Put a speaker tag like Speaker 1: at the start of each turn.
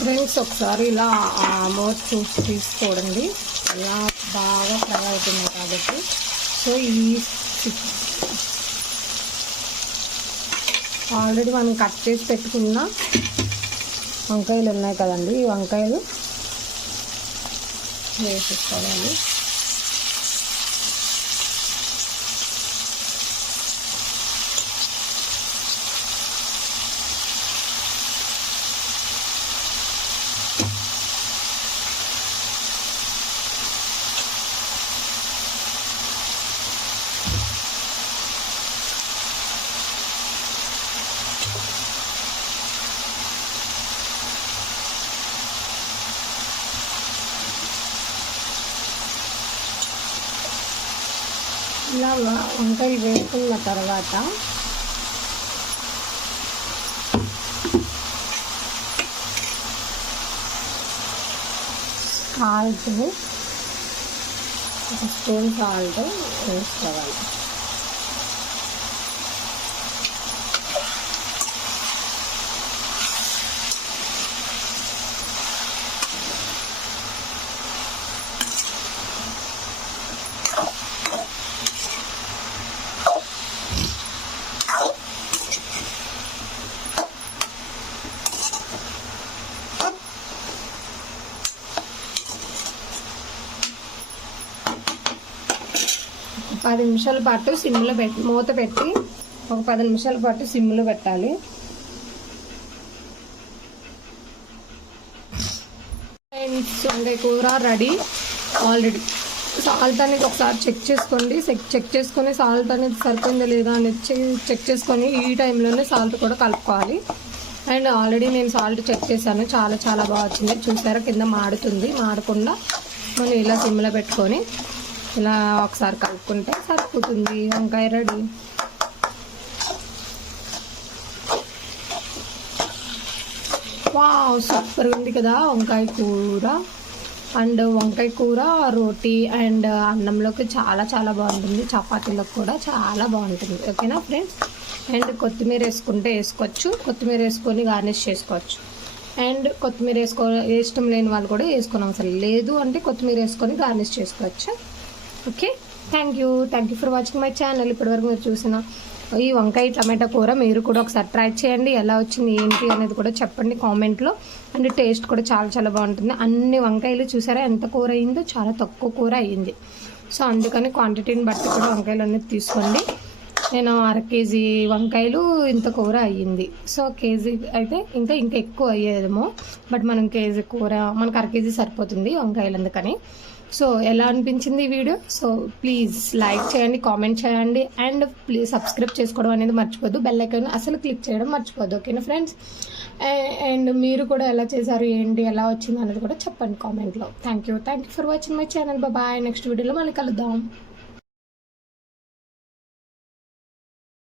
Speaker 1: Friends ఒకసారి ఇలా మూత చూసి తీసుకోవడండి. ఇలా బాగా ఫ్రై అవుతుంది కాబట్టి. సో ఈ ఆల్రెడీ మనం కట్ చేసి పెట్టుకున్న వంకాయలు ఉన్నాయి కదండి. ఈ వంకాయలు వేసేసుకోవాలి. ఇలా వంకాయలు వేసుకున్న తర్వాత సాల్ట్ ఒక స్పూన్ సాల్ట్ వేసుకోవాలి. పది నిమిషాల పాటు సిమ్లో పెట్టి మూత పెట్టి ఒక పది నిమిషాల పాటు సిమ్లో పెట్టాలి. ఫ్రెండ్స్ వంకాయ కూర రెడీ ఆల్రెడీ. సాల్ట్ అనేది ఒకసారి చెక్ చేసుకోండి. చెక్ చేసుకొని సాల్ట్ అనేది సరిపోయిందా లేదా అనేది చెక్ చేసుకొని ఈ టైంలోనే సాల్ట్ కూడా కలుపుకోవాలి. అండ్ ఆల్రెడీ నేను సాల్ట్ చెక్ చేశాను. చాలా చాలా బాగా వచ్చింది. చూసారా కింద మాడుతుంది. మాడకుండా మనం ఇలా సిమ్లో పెట్టుకొని ఇలా ఒకసారి కలుపుకుంటే సరిపోతుంది. వంకాయ రెడీ. వావ్ సూపర్ ఉంది కదా వంకాయ కూర. అండ్ వంకాయ కూర రోటీ అండ్ అన్నంలోకి చాలా చాలా బాగుంటుంది. చపాతీలోకి కూడా చాలా బాగుంటుంది. ఓకేనా ఫ్రెండ్స్? అండ్ కొత్తిమీర వేసుకుంటే వేసుకోవచ్చు. కొత్తిమీర వేసుకొని గార్నిష్ చేసుకోవచ్చు. అండ్ కొత్తిమీర వేసుకో ఇష్టం లేని వాళ్ళు కూడా వేసుకొని అవసరం లేదు. అంటే కొత్తిమీర వేసుకొని గార్నిష్ చేసుకోవచ్చు. Okay. Thank you thank you for watching my channel ఇప్పటివరకు మీరు చూసిన ఈ వంకాయ టమాటా కూర మీరు కూడా ఒకసారి ట్రై చేయండి. ఎలా వచ్చింది ఏంటి అనేది కూడా చెప్పండి కామెంట్లో అండ్ టేస్ట్ కూడా చాలా చాలా బాగుంటుంది. అన్ని వంకాయలు చూసారా? ఎంత కూర అయిందో చాలా తక్కువ కూర అయ్యింది. సో అందుకని క్వాంటిటీని బట్టి కూడా వంకాయలు అనేది తీసుకోండి. నేను అర కేజీ వంకాయలు ఇంత కూర అయ్యింది. సో కేజీ అయితే ఇంకా ఇంకా ఎక్కువ అయ్యేదేమో. బట్ మనం కేజీ కూర మనకు అర కేజీ సరిపోతుంది వంకాయలు అందుకని. సో ఎలా అనిపించింది ఈ వీడియో? సో ప్లీజ్ లైక్ చేయండి కామెంట్ చేయండి అండ్ ప్లీజ్ సబ్స్క్రైబ్ చేసుకోవడం అనేది మర్చిపోద్దు బెల్ ఐకాన్ అసలు క్లిక్ చేయడం మర్చిపోద్దు ఓకేనా ఫ్రెండ్స్ అండ్ మీరు కూడా ఎలా చేశారు ఏంటి ఎలా వచ్చింది అనేది కూడా చెప్పండి కామెంట్లో thank you thank you for watching my channel బాబాయ్ నెక్స్ట్ వీడియోలో మళ్ళీ కలుద్దాం.